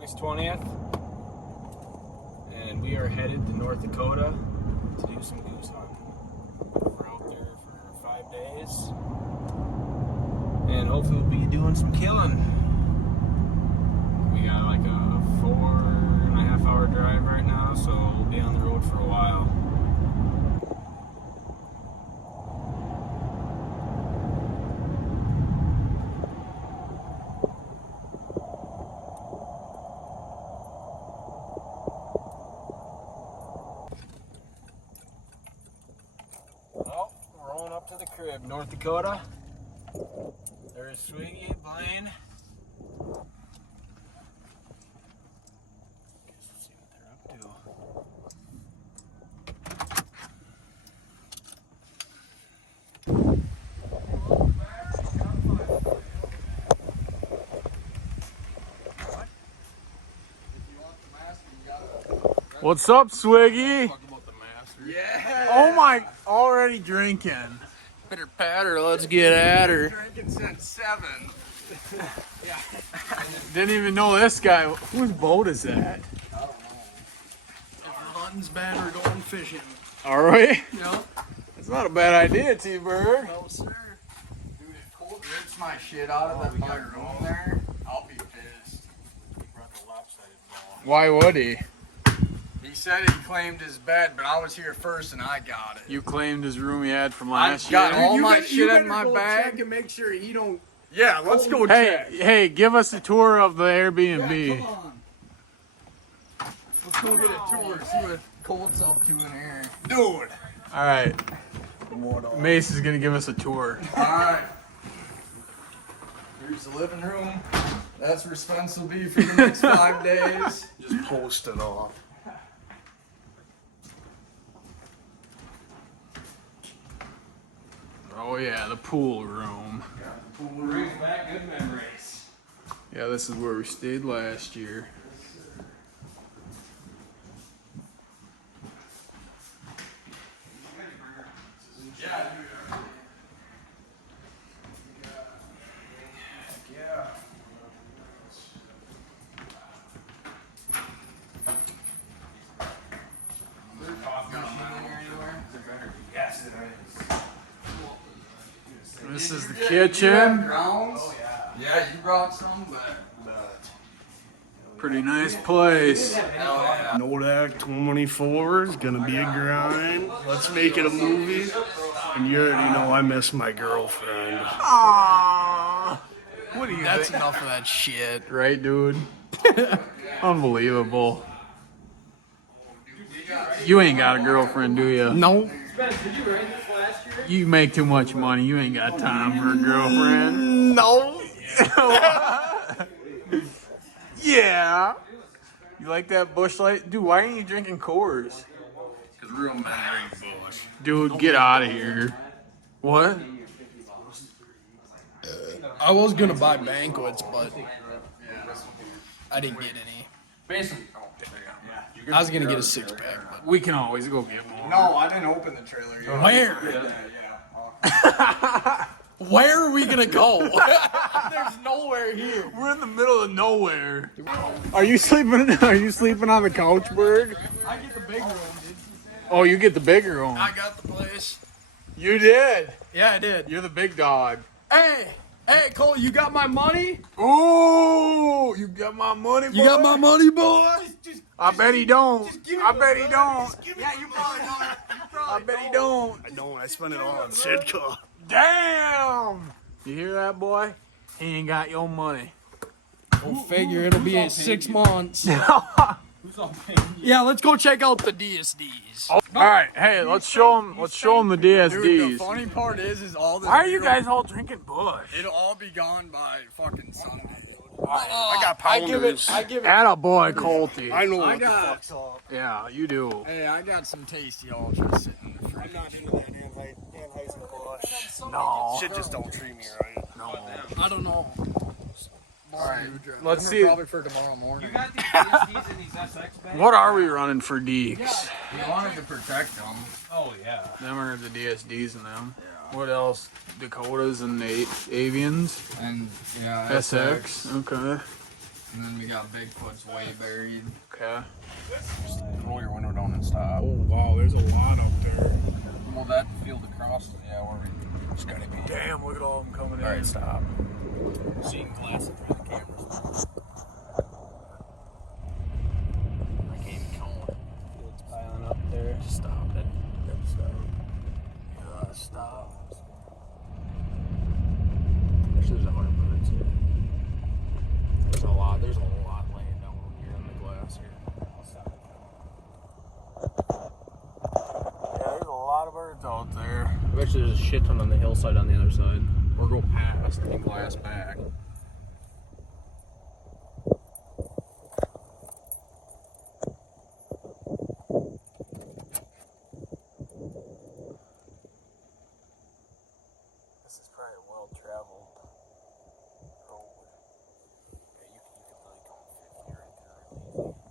August 20th, and we are headed to North Dakota to do some goose hunting. We're out there for 5 days, and hopefully we'll be doing some killing. We got like a 4.5 hour drive right now, so we'll be on the road for a while. Well, we're rolling up to the crib, North Dakota. There's Swiggy, Blaine. Guess we'll see what they're up to. What's up, Swiggy? Yeah. Oh my, already drinking. Better pat her, let's get at her. Drinking since 7. Yeah. Didn't even know this guy. Whose boat is that? I don't know. If the hunting's bad, we're going fishing. All right. Yep. That's not a bad idea, T-Bird. No, sir. Dude, if Colt rips my shit out of that my room there, I'll be pissed. Why would he? He said he claimed his bed, but I was here first and I got it. You claimed his room he had from I last got year. all my shit in my bag. Check and make sure he don't. Yeah, let's go Hey, check. hey, give us a tour of the Airbnb. Yeah, come on. Let's go get a tour, see what Colt's up to in here. Dude. All right. Mace is gonna give us a tour. Alright. Here's the living room. That's where Spence will be for the next 5 days. Just post it off. Oh yeah, the pool room. Brings back good memories. Yeah, this is where we stayed last year. Yeah, dude. Yeah. Is there a coffee machine in here anywhere? Yes, there is. This is the You have kitchen. grounds? Oh, yeah. Yeah, you brought some, but Pretty nice place. hell yeah. Nodak 24 is gonna be a grind. Let's make it a movie. And you already know I miss my girlfriend. Aww. What do you That's think? enough of that shit. Right, dude? Unbelievable. You ain't got a girlfriend, do you? No. You make too much money. You ain't got time for a girlfriend. No. Yeah. You like that Busch Light? Dude, why ain't you drinking Coors? Because real men drink Bush. Dude, get out of here. What? I was gonna buy banquets, but I didn't get any. I was gonna get a 6-pack, but We can always go get more. no, I didn't open the trailer yet. Where? Where are we gonna go? There's nowhere here. We're in the middle of nowhere. Are you sleeping? Are you sleeping on the couch, Berg? I get the big room, dude. Oh, you get the bigger room. I got the place. You did. Yeah, I did. You're the big dog. Hey, Cole, you got my money? Ooh, you got my money, boy. You got my money, boy? I bet he don't. I bet he don't. Yeah, you probably don't. I bet he don't. I don't. I spent it all on Sitka. Damn. You hear that, boy? He ain't got your money. Go figure, it'll be in 6 months. Yeah, let's go check out the DSDs. All right, hey, let's show him. Let's show him the Dude, the DSDs. funny part is all this. Why are you beer- guys all drinking Busch? It'll all be gone by fucking Sunday. I got I give pounders. it. Atta boy, Colty. I know I what the got. fuck's up. Yeah, you do. Hey, I got some tasty ultras sitting in the fridge. I'm not into that Anheuser-Busch. No. Shit just don't treat me right. No. I don't know. Alright, Let's let's see. Probably for tomorrow morning. You got these DSDs in these SX bags? What are we running for Deeks? We wanted to protect them. Oh, yeah. Them are the DSDs in them. What else? Dakotas and Avians? And yeah, SX. Okay. And then we got Bigfoot's way buried. Okay. Just roll your window down and stop. Oh wow, there's a lot up there. Well, that field across, yeah, where we. It's gotta be. Damn, look at all of them coming in. All right, stop. Seeing glasses through the cameras. I can't even count. Field's piling up there. Stop it. Stop. Stop. There's 100 birds here. There's a lot laying down here in the glass here. Yeah, there's a lot of birds out there. I bet you there's a shit ton on the hillside on the other side. Or go past and glass back. This is probably a well-traveled road. Yeah, you could really count 50 right there really easy.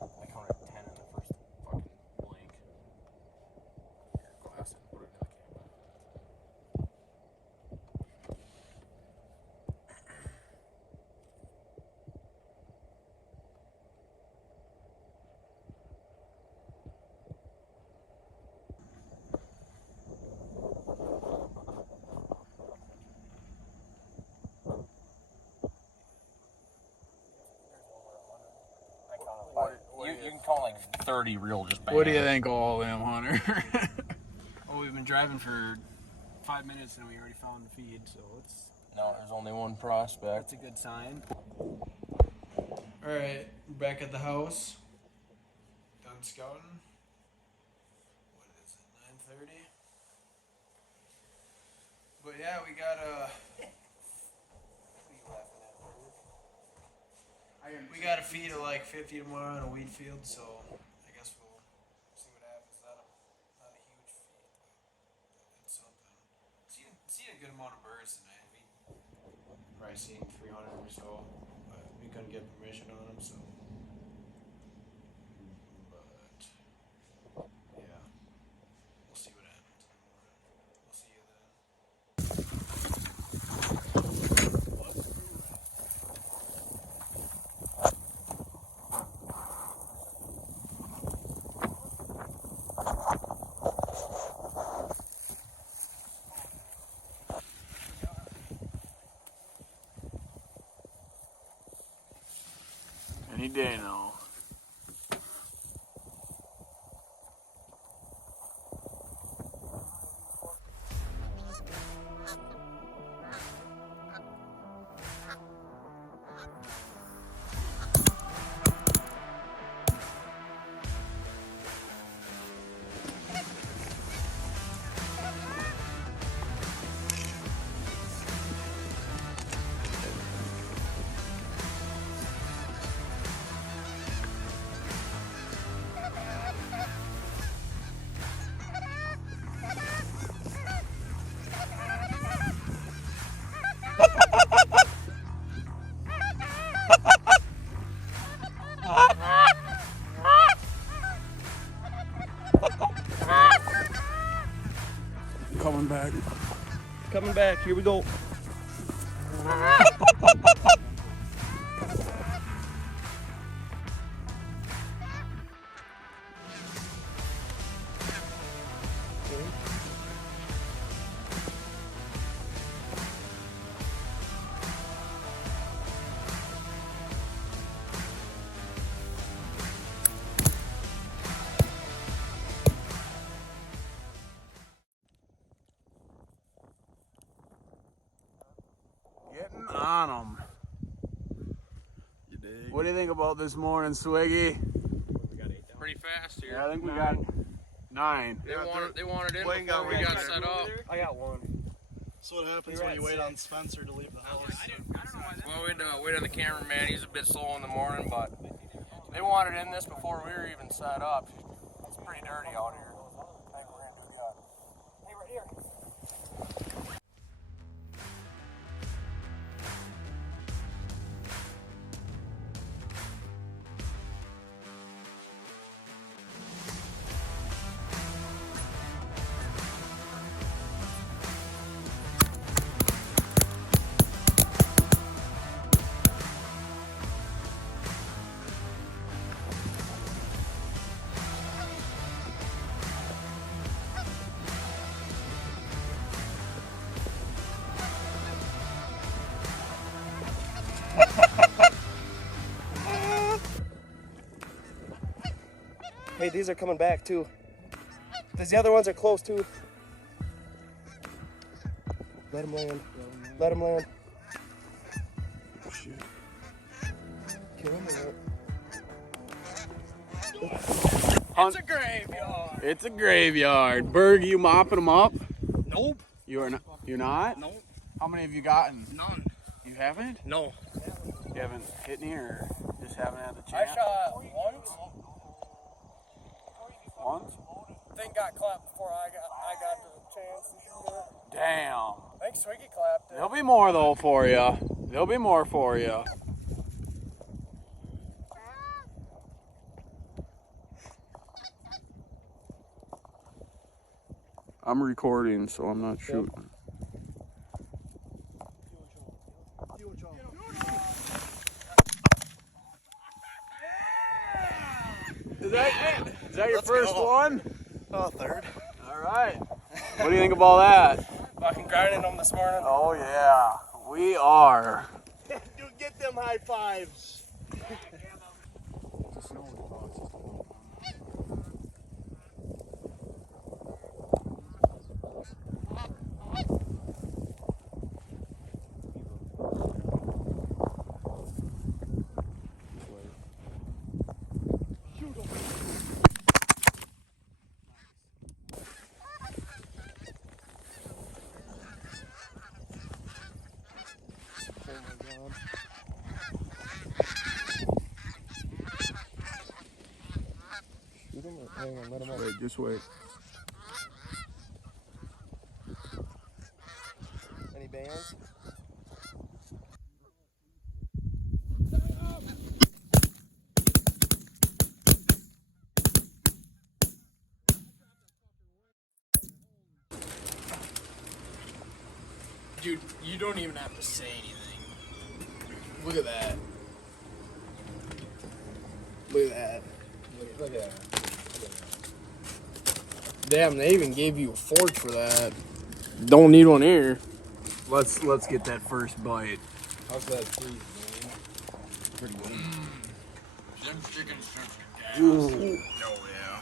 I counted 10 in the first fucking blink. Here, glass it and put it in the camera. You can count like 30 real just bang. What do you think of all them, Hunter? Oh, we've been driving for 5 minutes and we already found the feed, so it's No, there's only one prospect. that's a good sign. Alright, we're back at the house. Done scouting. What is it, 9:30? But yeah, we got we got a feed of like 50 tomorrow on a wheat field, so I guess we'll see what happens. Not a huge feed, but it's something. Seen a good amount of birds tonight. We probably seen 300 or so, but we couldn't get permission on them, so. But yeah, we'll see what happens in the morning. We'll see you then. Any day now. Coming back. Coming back, here we go. Getting on them. What do you think about this morning, Swiggy? Pretty fast here. Yeah, I think we got 9. They wanted in Wayne before got we one got there. set up. I got one. That's what happens when you wait on Spencer to leave the house. Well, we'd wait on the cameraman. He's a bit slow in the morning, but they wanted in this before we were even set up. It's pretty dirty out here. I think we're gonna do the Hey, right here. Hey, these are coming back too. The other ones are close too. Let them land. Let them land. Shit. Kill them. It's a graveyard. It's a graveyard. Berg, you mopping them up? Nope. You're not? Nope. How many have you gotten? None. You haven't? No. You haven't hit any or just haven't had the chance? I shot once. Once? Thing got clapped before I got the chance to shoot it. Damn. I think Swiggy clapped it. There'll be more though for you. There'll be more for you. I'm recording, so I'm not shooting. Is that your first one? Oh, third. All right. What do you think of all that? Fucking grinding them this morning. Oh yeah, we are. Dude, get them high fives. Wait, just wait. Any bands? Dude, you don't even have to say anything. Look at that. Look at that. Look at that. Damn, they even gave you a fork for that. Don't need one here. Let's get that first bite. How's that cheese, man? Pretty good. Them chicken strips are gas. Ooh. Oh yeah.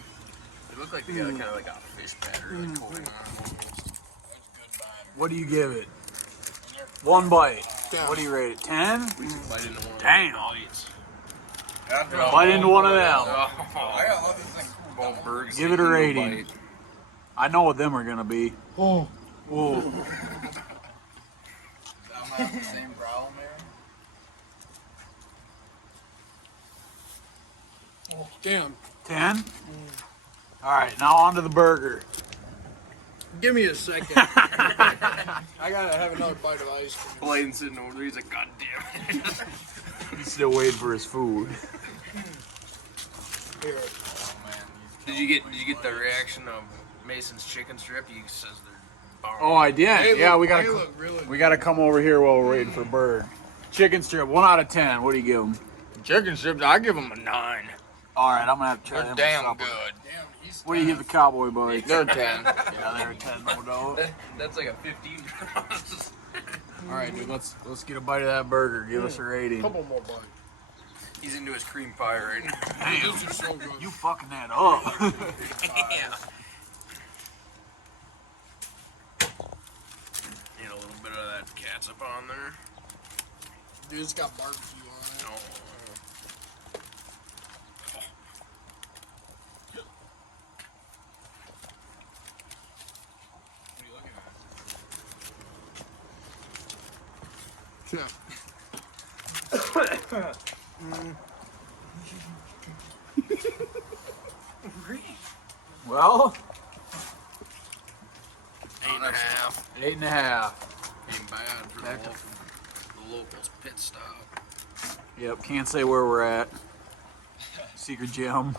They look like they got kind of like a fish batter like coating on them almost. That's good batter. What do you give it? One bite. Yeah. What do you rate it? 10? We can bite into one. Damn. Bites. Bite into one of them. I got other things. Both birds. Give it a rating. I know what them are gonna be. Oh. Whoa. I'm having the same problem there. Oh, damn. 10? All right, now on to the burger. Give me a second. I gotta have another bite of ice cream. Blaine sitting over there, he's like, God damn it. He's still waiting for his food. Here. Did you get the reaction of Mason's chicken strip? He says they're bomb. Oh, I did. They Yeah, look- we they gotta look really we gotta come over here while we're waiting for Berg. Chicken strip, 1 out of 10. What do you give them? Chicken strips, I give them a 9. All right, I'm gonna have to try They're them. damn supper. good. Damn, he's What do you give the cowboy boys? They're 10. Yeah, they're a 10, no doubt. That's like a 15. All right, dude, let's get a bite of that burger. Give us a rating. couple more bites. He's into his cream pie right now. Damn, These are so good. you fucking that up. Yeah. Need a little bit of that catsup on there. Dude, it's got barbecue on it. Oh. What are you looking at? Yeah. Well, 8.5. 8.5. Ain't bad for the locals pit stop. Yep, can't say where we're at. Secret gem.